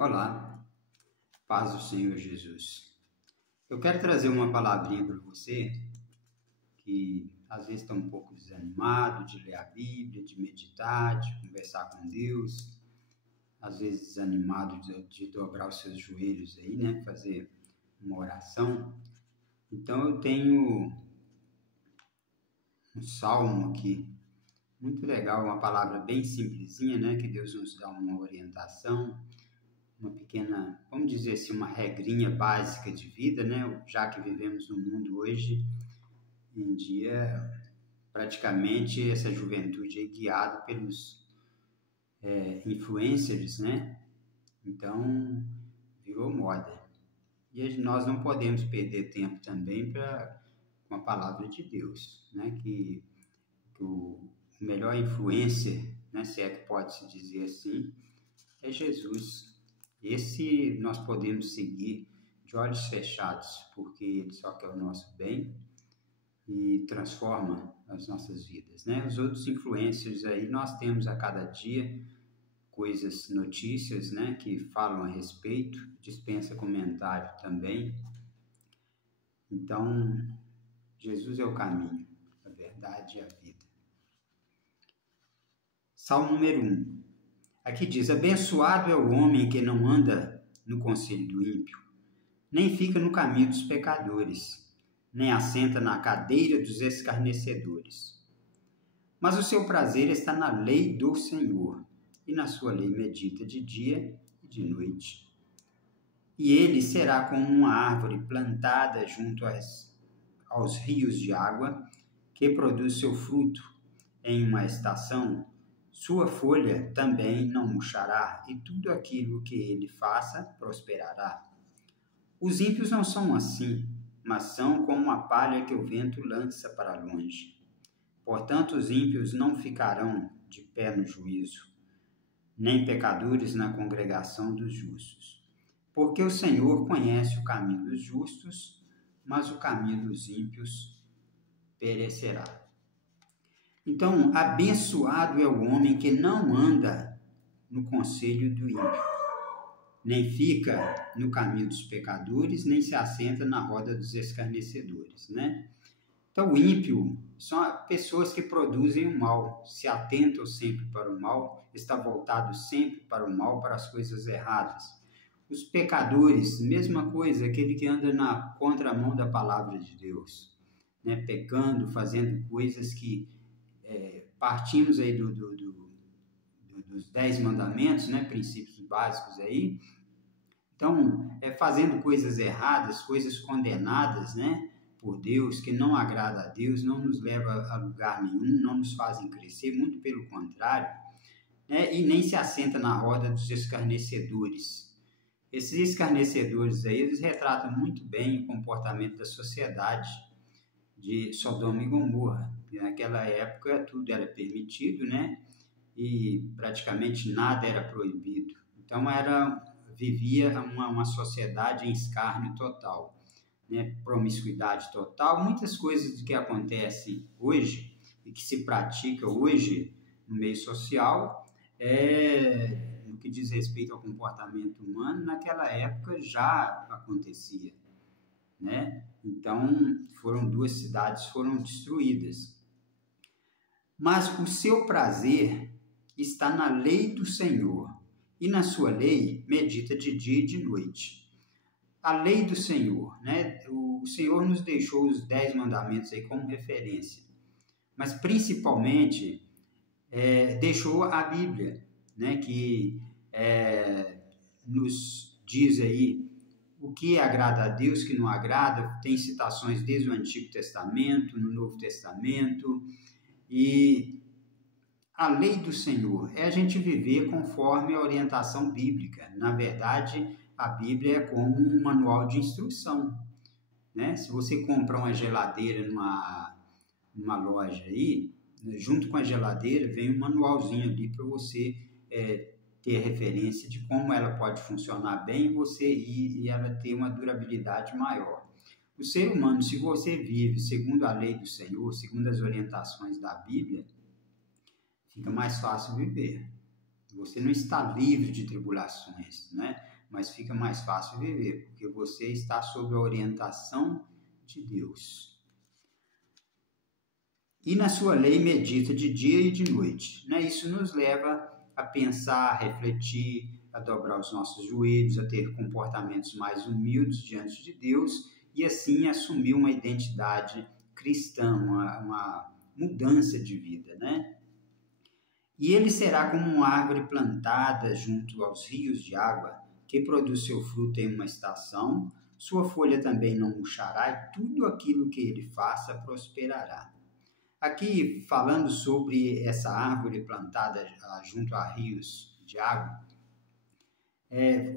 Olá, paz do Senhor Jesus. Eu quero trazer uma palavrinha para você que às vezes está um pouco desanimado de ler a Bíblia, de meditar, de conversar com Deus, às vezes desanimado de dobrar os seus joelhos aí, né, fazer uma oração. Então eu tenho um salmo aqui, muito legal, uma palavra bem simplesinha, né, que Deus nos dá uma orientação, uma pequena, vamos dizer assim, uma regrinha básica de vida, né? Já que vivemos no mundo hoje em dia, praticamente essa juventude é guiada pelos influencers, né? Então, virou moda. E nós não podemos perder tempo também com a palavra de Deus, né? Que o melhor influencer, né? Se é que pode se dizer assim, é Jesus. Esse nós podemos seguir de olhos fechados, porque ele só quer o nosso bem e transforma as nossas vidas, né? Os outros influencers aí, nós temos a cada dia coisas, notícias, né, que falam a respeito, dispensa comentário também. Então, Jesus é o caminho, a verdade e a vida. Salmo número 1. Aqui diz: abençoado é o homem que não anda no conselho do ímpio, nem fica no caminho dos pecadores, nem assenta na cadeira dos escarnecedores. Mas o seu prazer está na lei do Senhor, e na sua lei medita de dia e de noite. E ele será como uma árvore plantada junto aos rios de água, que produz seu fruto em uma estação. Sua folha também não murchará, e tudo aquilo que ele faça prosperará. Os ímpios não são assim, mas são como a palha que o vento lança para longe. Portanto, os ímpios não ficarão de pé no juízo, nem pecadores na congregação dos justos. Porque o Senhor conhece o caminho dos justos, mas o caminho dos ímpios perecerá. Então, abençoado é o homem que não anda no conselho do ímpio, nem fica no caminho dos pecadores, nem se assenta na roda dos escarnecedores, né? Então, o ímpio são pessoas que produzem o mal, se atentam sempre para o mal, está voltado sempre para o mal, para as coisas erradas. Os pecadores, mesma coisa, aquele que anda na contramão da palavra de Deus, né? Pecando, fazendo coisas que partimos aí dos 10 mandamentos, né? Princípios básicos aí. Então, fazendo coisas erradas, coisas condenadas, né? Por Deus, que não agrada a Deus, não nos leva a lugar nenhum, não nos fazem crescer, muito pelo contrário, né? E nem se assenta na roda dos escarnecedores. Esses escarnecedores aí, eles retratam muito bem o comportamento da sociedade de Sodoma e Gomorra. E naquela época tudo era permitido, né? E praticamente nada era proibido. Então vivia uma sociedade em escárnio total, né? Promiscuidade total, muitas coisas que acontecem hoje e que se pratica hoje no meio social, no que diz respeito ao comportamento humano, naquela época já acontecia, né? Então, duas cidades foram destruídas. Mas o seu prazer está na lei do Senhor, e na sua lei medita de dia e de noite. A lei do Senhor, né? O Senhor nos deixou os 10 mandamentos aí como referência, mas principalmente deixou a Bíblia, né? Que nos diz aí o que agrada a Deus, o que não agrada. Tem citações desde o Antigo Testamento, no Novo Testamento, e a lei do Senhor é a gente viver conforme a orientação bíblica. Na verdade, a Bíblia é como um manual de instrução, né? Se você comprar uma geladeira numa loja aí, junto com a geladeira vem um manualzinho ali para você ter referência de como ela pode funcionar bem e ela ter uma durabilidade maior. O ser humano, se você vive segundo a lei do Senhor, segundo as orientações da Bíblia, fica mais fácil viver, Você não está livre de tribulações, né? Mas fica mais fácil viver, porque você está sob a orientação de Deus. E na sua lei medita de dia e de noite, né? Isso nos leva a pensar, a refletir, a dobrar os nossos joelhos, a ter comportamentos mais humildes diante de Deus e assim assumir uma identidade cristã, uma mudança de vida, né? E ele será como uma árvore plantada junto aos rios de água, que produz seu fruto em uma estação, sua folha também não murchará, e tudo aquilo que ele faça prosperará. Aqui, falando sobre essa árvore plantada junto a rios de água,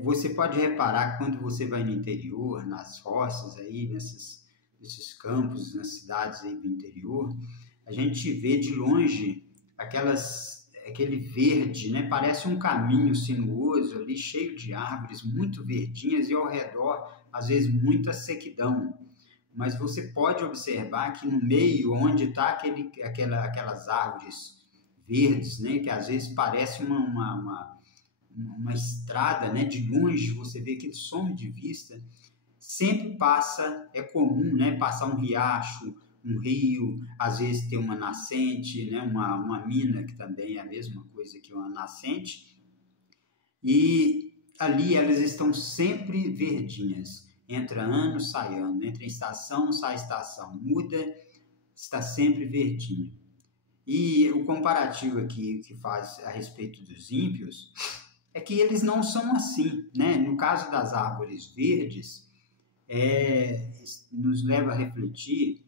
você pode reparar que quando você vai no interior, nas roças, aí, nesses campos, nas cidades aí do interior, a gente vê de longe aquele verde, né? Parece um caminho sinuoso ali, cheio de árvores muito verdinhas e ao redor, às vezes, muita sequidão. Mas você pode observar que no meio, onde está aquelas árvores verdes, né? Que às vezes parece uma estrada, né? De longe você vê que ele some de vista, sempre passa, é comum, né? Passar um riacho, um rio, às vezes tem uma nascente, né? Uma mina, que também é a mesma coisa que uma nascente, e ali elas estão sempre verdinhas, entra ano, sai ano, entra estação, sai estação, muda, está sempre verdinho. E o comparativo aqui que faz a respeito dos ímpios é que eles não são assim, né? No caso das árvores verdes, nos leva a refletir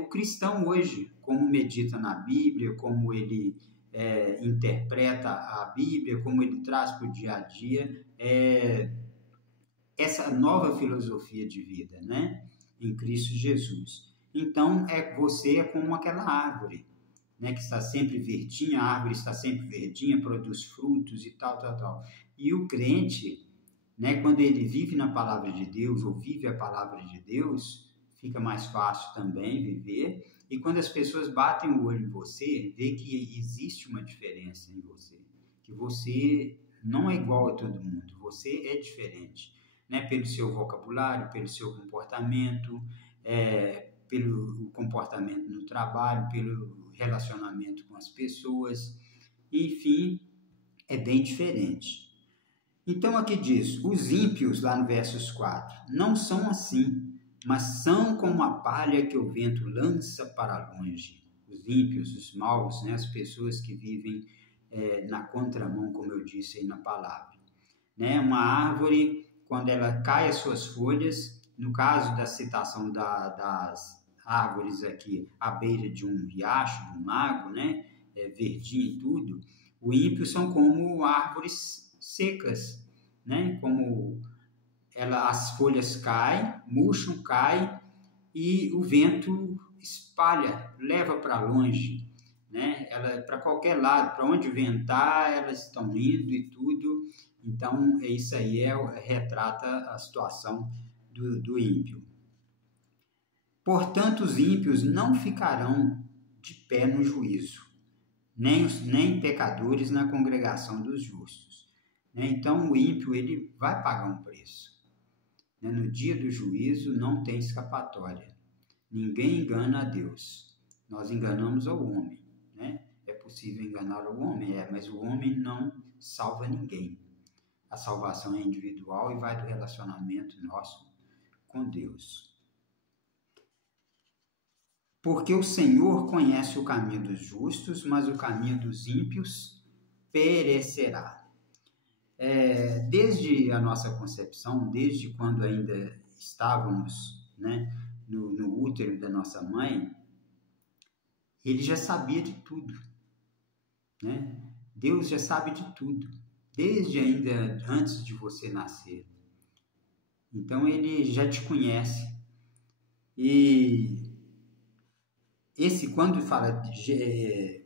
o cristão hoje, como medita na Bíblia, como ele interpreta a Bíblia, como ele traz para o dia a dia essa nova filosofia de vida, né? Em Cristo Jesus. Então, você é como aquela árvore, né, que está sempre verdinha, a árvore está sempre verdinha, produz frutos e tal. E o crente, né, quando ele vive na palavra de Deus, ou vive a palavra de Deus, fica mais fácil também viver. E quando as pessoas batem o olho em você, vê que existe uma diferença em você, que você não é igual a todo mundo, você é diferente, né, pelo seu vocabulário, pelo seu comportamento, pelo comportamento no trabalho, pelo relacionamento com as pessoas, enfim, é bem diferente. Então aqui diz, os ímpios, lá no versos 4, não são assim, mas são como a palha que o vento lança para longe. Os ímpios, os maus, né, as pessoas que vivem na contramão, como eu disse aí na palavra. Né? Uma árvore, quando ela cai as suas folhas, no caso da citação das árvores aqui à beira de um riacho, de um lago, né? Verdinho e tudo, o ímpio são como árvores secas, né? Como as folhas caem, murcham, caem e o vento espalha, leva para longe, né? Ela para qualquer lado, para onde ventar, elas estão indo e tudo. Então, isso aí retrata a situação do ímpio. Portanto, os ímpios não ficarão de pé no juízo, nem pecadores na congregação dos justos. Então, o ímpio ele vai pagar um preço. No dia do juízo não tem escapatória. Ninguém engana a Deus. Nós enganamos ao homem. Né? É possível enganar o homem, mas o homem não salva ninguém. A salvação é individual e vai do relacionamento nosso com Deus. Porque o Senhor conhece o caminho dos justos, mas o caminho dos ímpios perecerá. Desde a nossa concepção, desde quando ainda estávamos, né, no útero da nossa mãe, ele já sabia de tudo. Né? Deus já sabe de tudo, desde ainda antes de você nascer. Então, ele já te conhece. E quando fala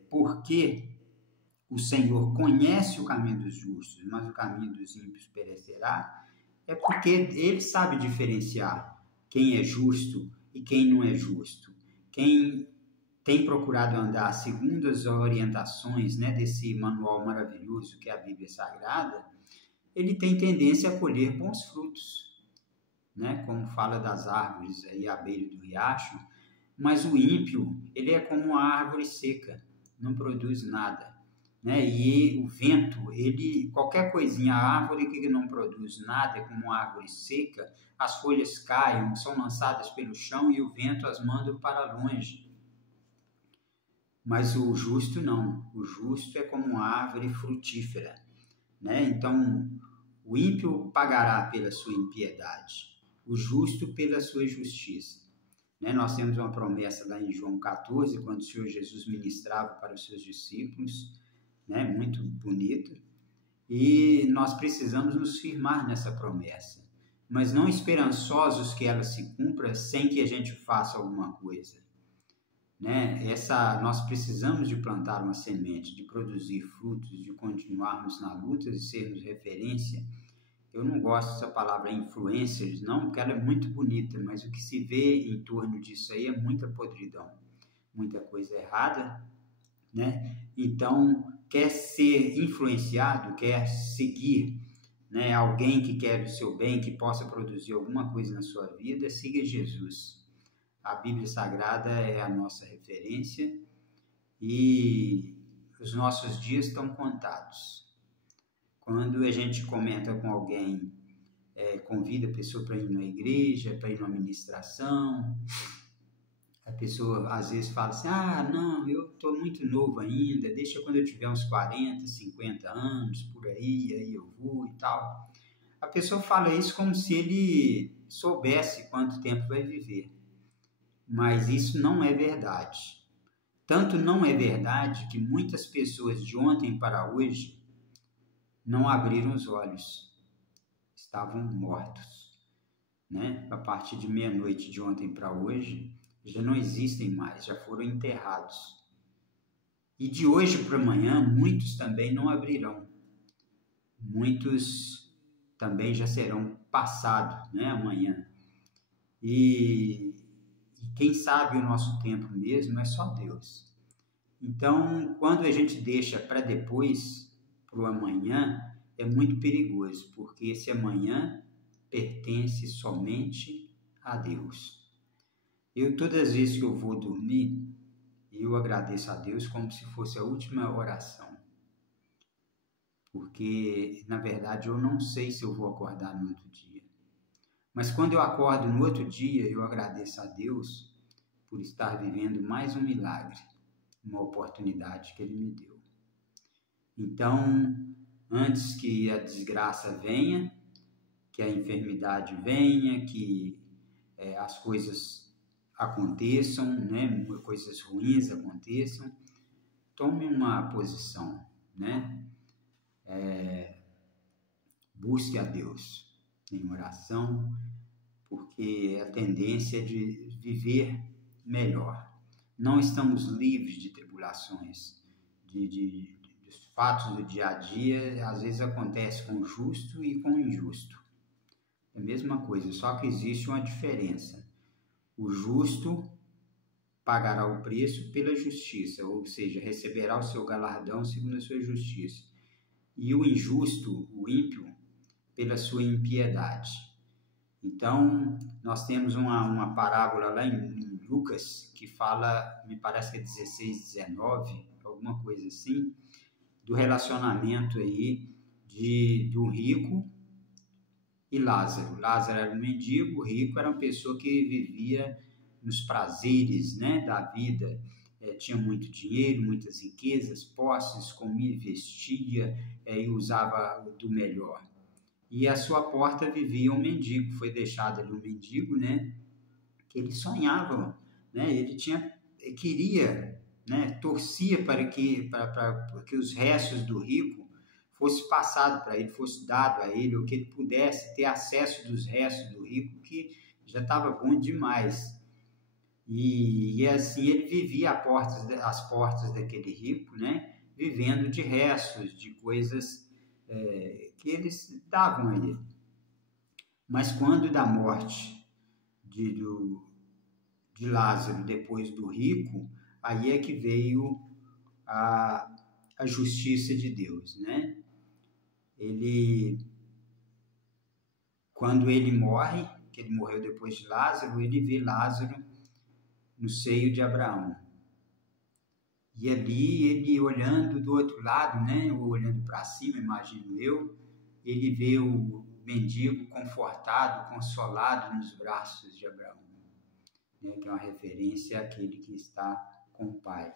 porque o Senhor conhece o caminho dos justos, mas o caminho dos ímpios perecerá, é porque ele sabe diferenciar quem é justo e quem não é justo, quem tem procurado andar segundo as orientações, né, desse manual maravilhoso que é a Bíblia Sagrada, ele tem tendência a colher bons frutos, né, como fala das árvores aí à beira do riacho. Mas o ímpio, ele é como uma árvore seca, não produz nada, né? E o vento, ele, qualquer coisinha, a árvore que não produz nada, é como uma árvore seca, as folhas caem, são lançadas pelo chão e o vento as manda para longe. Mas o justo não, o justo é como uma árvore frutífera, né? Então, o ímpio pagará pela sua impiedade, o justo pela sua justiça. Né? Nós temos uma promessa lá em João 14, quando o Senhor Jesus ministrava para os seus discípulos, né? Muito bonito, e nós precisamos nos firmar nessa promessa, mas não esperançosos que ela se cumpra sem que a gente faça alguma coisa. Né? Nós precisamos de plantar uma semente, de produzir frutos, de continuarmos na luta, de sermos referência. Eu não gosto dessa palavra influencers, não, porque ela é muito bonita, mas o que se vê em torno disso aí é muita podridão, muita coisa errada, né? Então, quer ser influenciado, quer seguir, né, alguém que quer o seu bem, que possa produzir alguma coisa na sua vida, siga Jesus. A Bíblia Sagrada é a nossa referência e os nossos dias estão contados. Quando a gente comenta com alguém, convida a pessoa para ir na igreja, para ir numa ministração, a pessoa às vezes fala assim, não, eu estou muito novo ainda, deixa quando eu tiver uns 40, 50 anos, por aí eu vou e tal. A pessoa fala isso como se ele soubesse quanto tempo vai viver. Mas isso não é verdade. Tanto não é verdade que muitas pessoas de ontem para hoje não abriram os olhos, estavam mortos, né? A partir de meia-noite de ontem para hoje, já não existem mais, já foram enterrados. E de hoje para amanhã, muitos também não abrirão. Muitos também já serão passados, né, amanhã. E quem sabe o nosso tempo mesmo é só Deus. Então, quando a gente deixa para depois, para o amanhã, é muito perigoso, porque esse amanhã pertence somente a Deus. Todas as vezes que eu vou dormir, eu agradeço a Deus como se fosse a última oração. Porque, na verdade, eu não sei se eu vou acordar no outro dia. Mas quando eu acordo no outro dia, eu agradeço a Deus por estar vivendo mais um milagre, uma oportunidade que Ele me deu. Então, antes que a desgraça venha, que a enfermidade venha, que as coisas aconteçam, né? Coisas ruins aconteçam, tome uma posição, né? Busque a Deus em oração, porque a tendência é de viver melhor. Não estamos livres de tribulações, dos fatos do dia a dia, às vezes acontece com o justo e com o injusto. É a mesma coisa, só que existe uma diferença. O justo pagará o preço pela justiça, ou seja, receberá o seu galardão segundo a sua justiça. E o injusto, o ímpio, pela sua impiedade. Então, nós temos uma parábola lá em Lucas, que fala, me parece que é 16, 19, alguma coisa assim, do relacionamento aí do rico e Lázaro. Lázaro era um mendigo, o rico era uma pessoa que vivia nos prazeres, né, da vida, tinha muito dinheiro, muitas riquezas, posses, comia, vestia e usava do melhor. E à sua porta vivia um mendigo, foi deixado ali um mendigo, né, que ele sonhava, né, ele queria, né, torcia para que os restos do rico fosse passado para ele, fosse dado a ele, ou que ele pudesse ter acesso dos restos do rico, que já estava bom demais. E assim ele vivia às portas daquele rico, né, vivendo de restos, de coisas que eles davam a ele. Mas quando da morte de Lázaro, depois do rico, aí é que veio a justiça de Deus, né? Quando ele morre, que ele morreu depois de Lázaro, ele vê Lázaro no seio de Abraão. E ali, ele olhando do outro lado, né, ou olhando para cima, imagino eu, ele vê o mendigo confortado, consolado nos braços de Abraão, né, que é uma referência àquele que está com o Pai.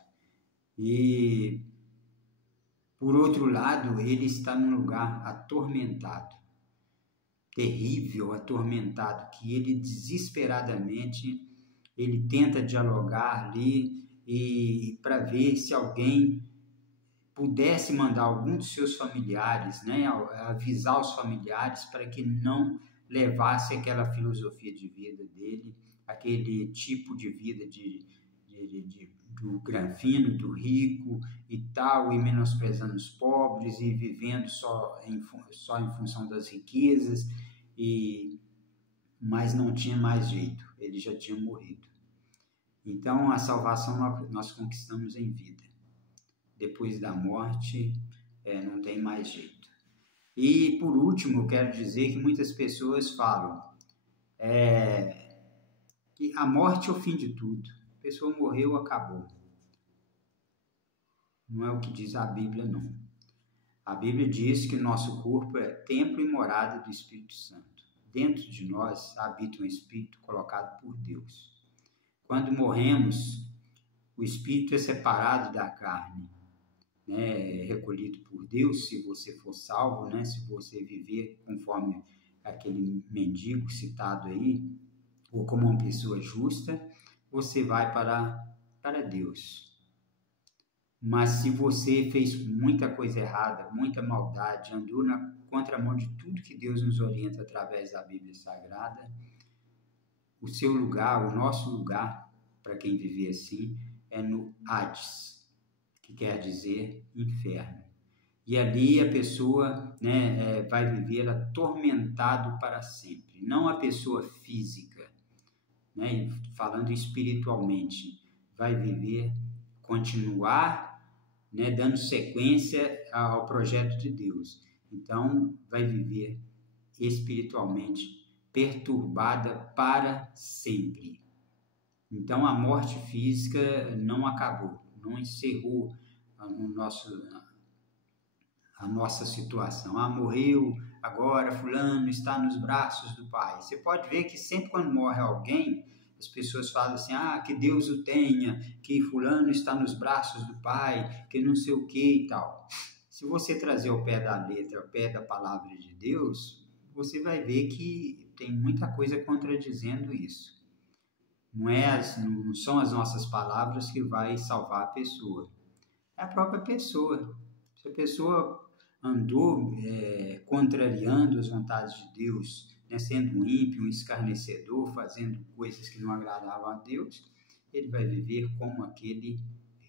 E, por outro lado, ele está num lugar atormentado, terrível, atormentado, que ele desesperadamente ele tenta dialogar ali e para ver se alguém pudesse mandar algum dos seus familiares, né, avisar os familiares para que não levasse aquela filosofia de vida dele, aquele tipo de vida do granfino, do rico e tal, e menosprezando os pobres e vivendo só em função das riquezas, mas não tinha mais jeito, ele já tinha morrido. Então, a salvação nós conquistamos em vida. Depois da morte, não tem mais jeito. E, por último, eu quero dizer que muitas pessoas falam que a morte é o fim de tudo. A pessoa morreu, acabou. Não é o que diz a Bíblia, não. A Bíblia diz que o nosso corpo é templo e morada do Espírito Santo. Dentro de nós habita um Espírito colocado por Deus. Quando morremos, o Espírito é separado da carne, né, recolhido por Deus, se você for salvo, né, se você viver conforme aquele mendigo citado aí, ou como uma pessoa justa, você vai para Deus. Mas se você fez muita coisa errada, muita maldade, andou na contramão de tudo que Deus nos orienta através da Bíblia Sagrada, o seu lugar, o nosso lugar, para quem viver assim, é no Hades, que quer dizer inferno. E ali a pessoa, né, vai viver atormentado para sempre. Não a pessoa física, né, falando espiritualmente, vai viver, continuar, né, dando sequência ao projeto de Deus. Então, vai viver espiritualmente perturbada para sempre. Então, a morte física não acabou, não encerrou a nossa situação. Morreu, agora fulano está nos braços do Pai. Você pode ver que sempre quando morre alguém, as pessoas falam assim, que Deus o tenha, que fulano está nos braços do Pai, que não sei o que e tal. Se você trazer ao pé da letra, ao pé da palavra de Deus, você vai ver que tem muita coisa contradizendo isso. Não são as nossas palavras que vai salvar a pessoa. É a própria pessoa. Se a pessoa andou contrariando as vontades de Deus, né, sendo um ímpio, um escarnecedor, fazendo coisas que não agradavam a Deus, ele vai viver como aquele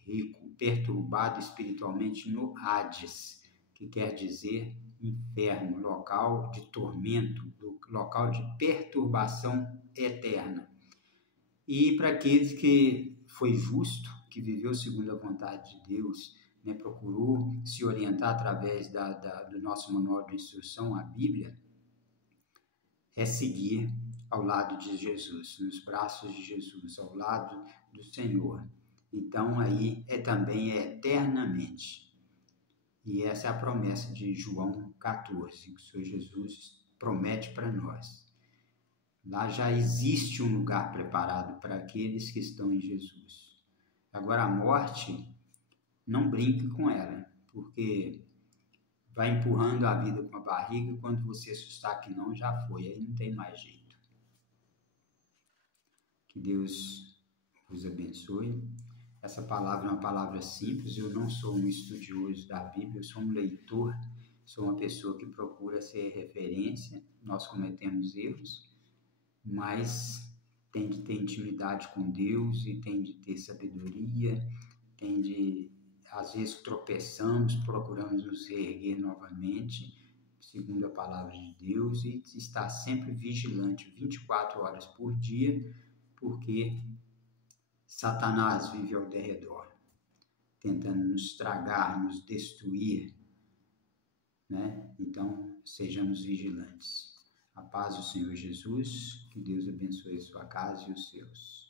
rico, perturbado espiritualmente no Hades, que quer dizer inferno, local de tormento, local de perturbação eterna. E para aqueles que foi justo, que viveu segundo a vontade de Deus, né, procurou se orientar através do nosso manual de instrução, a Bíblia, é seguir ao lado de Jesus, nos braços de Jesus, ao lado do Senhor. Então, aí também eternamente. E essa é a promessa de João 14, que o Senhor Jesus promete para nós. Lá já existe um lugar preparado para aqueles que estão em Jesus. Agora, a morte, não brinque com ela, porque vai empurrando a vida com a barriga e quando você assustar que não, já foi, aí não tem mais jeito. Que Deus vos abençoe. Essa palavra é uma palavra simples, eu não sou um estudioso da Bíblia, eu sou um leitor, sou uma pessoa que procura ser referência, nós cometemos erros, mas tem de ter intimidade com Deus e tem de ter sabedoria, às vezes tropeçamos, procuramos nos reerguer novamente, segundo a palavra de Deus, e estar sempre vigilante, 24 horas por dia, porque Satanás vive ao derredor, tentando nos tragar, nos destruir, né? Então, sejamos vigilantes. A paz do Senhor Jesus, que Deus abençoe a sua casa e os seus.